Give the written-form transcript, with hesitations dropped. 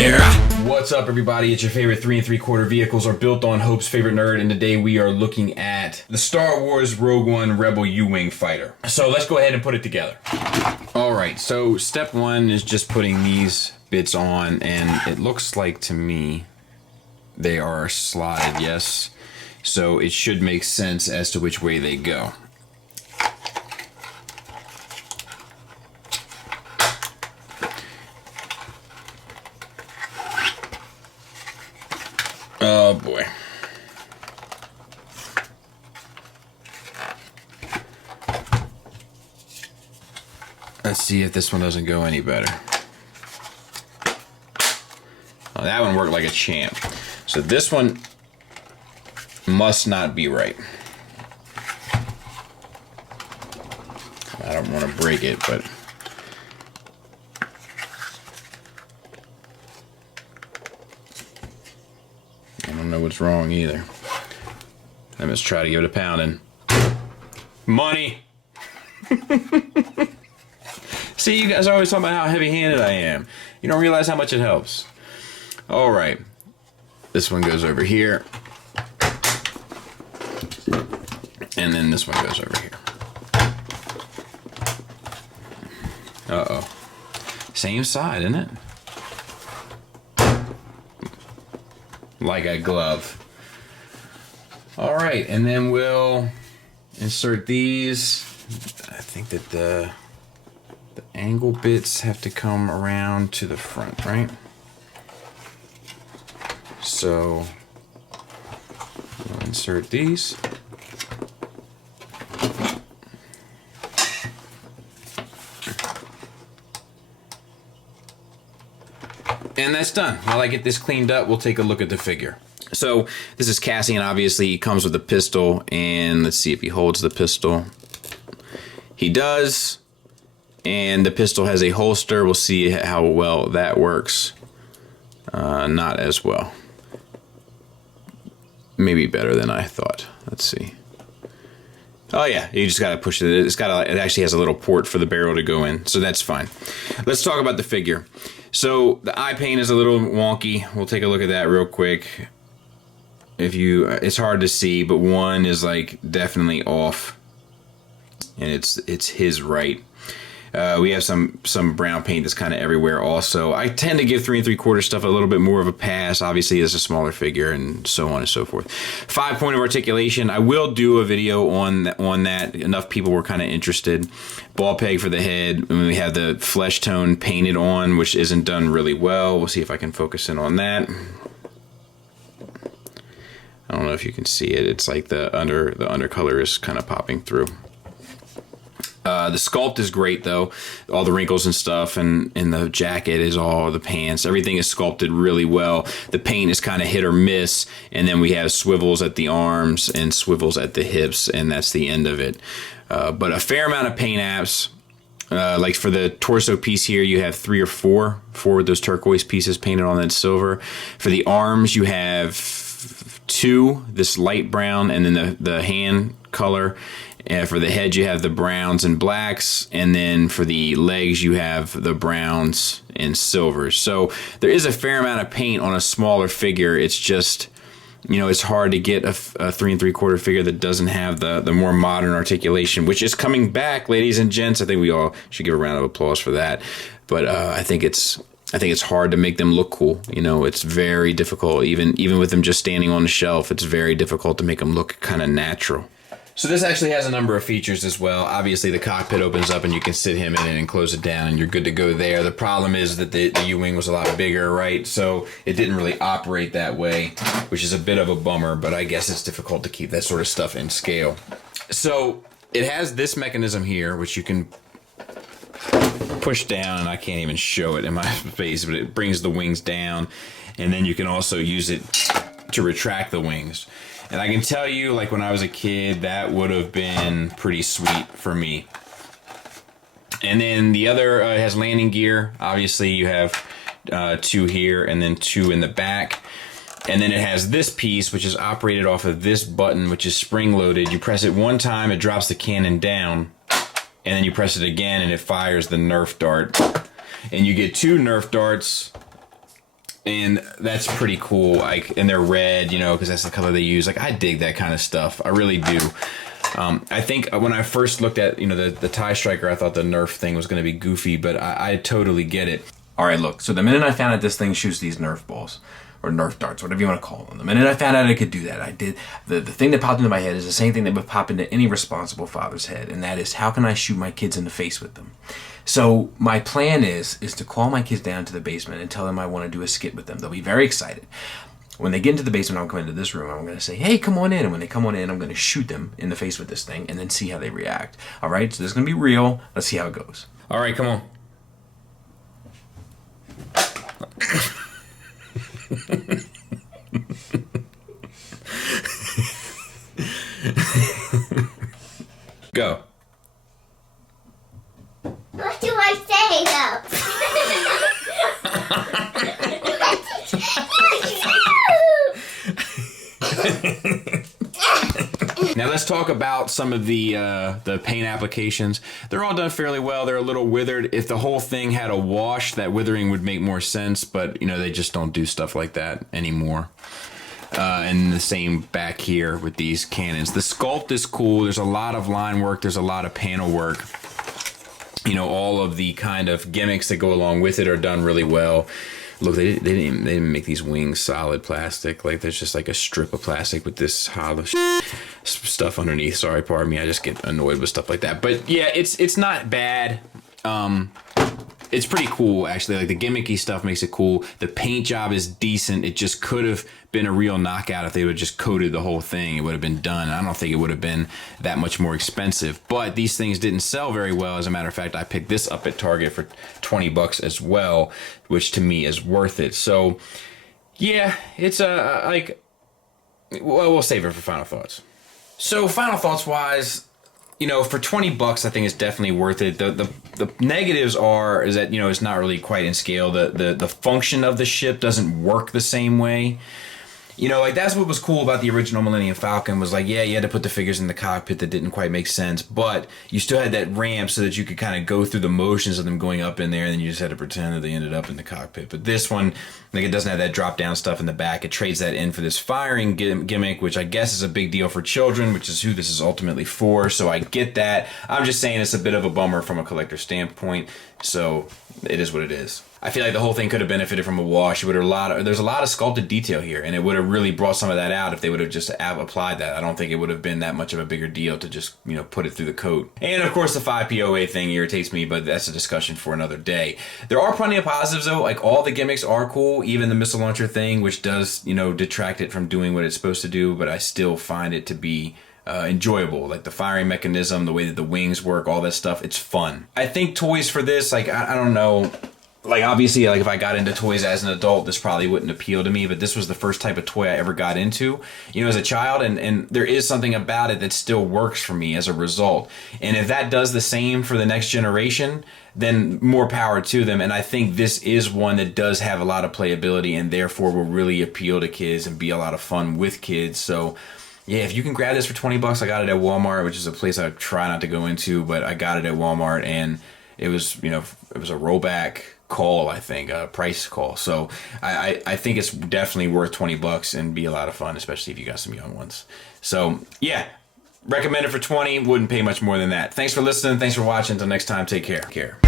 here. What's up, everybody? It's your favorite 3 3/4 vehicles are built on Hope's favorite nerd, and today we are looking at the Star Wars Rogue One Rebel U-Wing fighter. So let's go ahead and put it together. Alright, so step one is just putting these bits on, and it looks like to me they are slotted, yes. So it should make sense as to which way they go. Oh boy. Let's see if this one doesn't go any better. Oh, that one worked like a champ. So this one must not be right. I don't want to break it, but I don't know what's wrong either. I must try to give it a pounding. Money! See, you guys are always talking about how heavy-handed I am. You don't realize how much it helps. Alright. This one goes over here. And then this one goes over here. Uh-oh. Same side, isn't it? Like a glove. Alright, and then we'll insert these. I think that the angle bits have to come around to the front, right? So we'll insert these. And that's done. While I get this cleaned up, we'll take a look at the figure. So this is Cassian. Obviously he comes with a pistol, and let's see if he holds the pistol. He does, and the pistol has a holster. We'll see how well that works. Not as well. Maybe better than I thought. Let's see. Oh yeah, you just gotta push it. It actually has a little port for the barrel to go in, so that's fine. Let's talk about the figure. So the eye paint is a little wonky. We'll take a look at that real quick. It's hard to see, but one is like definitely off, and it's his right. We have some brown paint that's kind of everywhere also. I tend to give 3 3/4 stuff a little bit more of a pass. Obviously, it's a smaller figure and so on and so forth. 5-point of articulation. I will do a video on that. Enough people were kind of interested. Ball peg for the head. And we have the flesh tone painted on, which isn't done really well. We'll see if I can focus in on that. I don't know if you can see it. It's like the undercolor is kind of popping through. The sculpt is great though. All the wrinkles and stuff, and the jacket is all, the pants, everything is sculpted really well. The paint is kind of hit or miss, and then we have swivels at the arms and swivels at the hips, and that's the end of it. But a fair amount of paint apps. Like for the torso piece here, you have 3 or 4 of those turquoise pieces painted on that silver. For the arms, you have 2, this light brown, and then the hand color. And for the head, you have the browns and blacks, and then for the legs, you have the browns and silvers. So there is a fair amount of paint on a smaller figure. It's just, it's hard to get a 3 3/4 figure that doesn't have the more modern articulation, which is coming back, ladies and gents. I think we all should give a round of applause for that. But I think it's hard to make them look cool. It's very difficult, even with them just standing on the shelf. It's very difficult to make them look kind of natural. So this actually has a number of features as well. Obviously, the cockpit opens up and you can sit him in it and close it down, and you're good to go there. The problem is that the U-Wing was a lot bigger, right? So it didn't really operate that way, which is a bit of a bummer, but I guess it's difficult to keep that sort of stuff in scale. So it has this mechanism here, which you can push down, and I can't even show it in my face, but it brings the wings down, and then you can also use it to retract the wings. And I can tell you, like when I was a kid, that would have been pretty sweet for me. And then the other has landing gear. Obviously, you have 2 here and then 2 in the back. And then it has this piece, which is operated off of this button, which is spring-loaded. You press it one time, it drops the cannon down, and then you press it again, and it fires the Nerf dart. And you get 2 Nerf darts And that's pretty cool. Like, and they're red, you know, because that's the color they use. Like, I dig that kind of stuff. I really do. I think when I first looked at, you know, the TIE Striker, I thought the Nerf thing was going to be goofy, but I totally get it. All right, look. So the minute I found out this thing shoots these Nerf balls, or Nerf darts, whatever you want to call them, the minute I found out I could do that, I did. The thing that popped into my head is the same thing that would pop into any responsible father's head, and that is, how can I shoot my kids in the face with them? So my plan is to call my kids down to the basement and tell them I want to do a skit with them. They'll be very excited. When they get into the basement, I'll come into this room. I'm going to say, hey, come on in. And when they come on in, I'm going to shoot them in the face with this thing and then see how they react. All right, so this is going to be real. Let's see how it goes. All right, come on. Go. What do I say though? Now let's talk about some of the paint applications. They're all done fairly well. They're a little withered. If the whole thing had a wash, that withering would make more sense, but you know, they just don't do stuff like that anymore. And the same back here with these cannons. The sculpt is cool. There's a lot of line work. There's a lot of panel work. You know, all of the kind of gimmicks that go along with it are done really well. Look, they didn't make these wings solid plastic. Like, there's just like a strip of plastic with this hollow stuff underneath. Sorry, pardon me. I just get annoyed with stuff like that. But yeah, it's not bad. It's pretty cool, actually. Like, the gimmicky stuff makes it cool. The paint job is decent. It just could have been a real knockout if they would have just coated the whole thing. It would have been done. I don't think it would have been that much more expensive. But these things didn't sell very well. As a matter of fact, I picked this up at Target for 20 bucks as well, which to me is worth it. So, yeah, it's well, we'll save it for final thoughts. So, final thoughts wise, you know, for 20 bucks, I think it's definitely worth it. The negatives is that, you know, it's not really quite in scale. The function of the ship doesn't work the same way. You know, like, that's what was cool about the original Millennium Falcon, was like, yeah, you had to put the figures in the cockpit that didn't quite make sense, but you still had that ramp so that you could kind of go through the motions of them going up in there, and then you just had to pretend that they ended up in the cockpit. But this one, like, it doesn't have that drop down stuff in the back. It trades that in for this firing gimmick, which I guess is a big deal for children, which is who this is ultimately for, so I get that. I'm just saying it's a bit of a bummer from a collector standpoint, so it is what it is. I feel like the whole thing could have benefited from a wash. There's a lot of sculpted detail here, and it would have really brought some of that out if they would have just applied that. I don't think it would have been that much of a bigger deal to just, you know, put it through the coat. And of course, the 5POA thing irritates me, but that's a discussion for another day. There are plenty of positives though. Like, all the gimmicks are cool, even the missile launcher thing, which does, you know, detract it from doing what it's supposed to do, but I still find it to be enjoyable. Like, the firing mechanism, the way that the wings work, all that stuff, it's fun. I think toys for this, like, I don't know. Like, obviously, like, if I got into toys as an adult, this probably wouldn't appeal to me, but this was the first type of toy I ever got into, you know, as a child, and there is something about it that still works for me as a result. And if that does the same for the next generation, then more power to them. And I think this is one that does have a lot of playability and therefore will really appeal to kids and be a lot of fun with kids. So, yeah, if you can grab this for 20 bucks, I got it at Walmart, which is a place I try not to go into, but I got it at Walmart, and it was, you know, it was a rollback call, I think, a price call. So I think it's definitely worth 20 bucks and be a lot of fun, especially if you got some young ones. So yeah, recommend it for 20. Wouldn't pay much more than that. Thanks for listening. Thanks for watching. Until next time, take care.